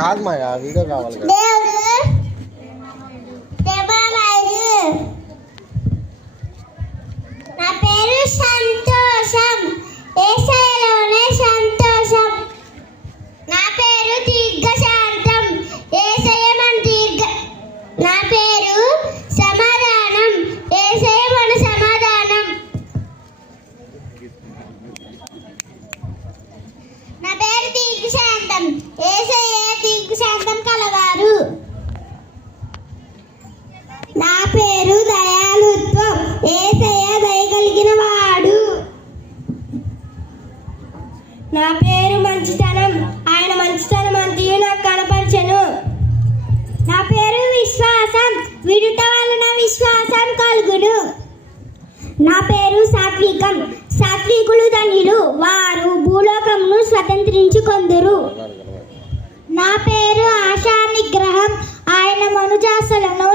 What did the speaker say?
కాదు మాయా వీడియో కావాలి కదా. నా పేరు సంతోషం, యేసయ్యలోనే సంతోషం. నా పేరు దీర్ఘశాంతం, యేసయ్య మన దీర్ఘ. నా పేరు సమాధానం, యేసయ్య మన సమాధానం. నా పేరు దీర్ఘశాంతం, యేసయ్య దీర్ఘశాంతం కలవారు. నా పేరు దయాళుత్వం, యేసయ్య దయగలిగిన వాడు. నా పేరు మంచితనం, ఆయన మంచితనం అంతయు నాకు కనపరచెను. నా పేరు విశ్వాసం, విడుట వలన విశ్వాసం కలుగును. నా పేరు సాత్వికం, సాత్వికులు ధన్యులు, వారు భూలోకమును స్వతంత్రించుకొందురు. నా పేరు ఆశా నిగ్రహం, ఆయన మనుజాసులను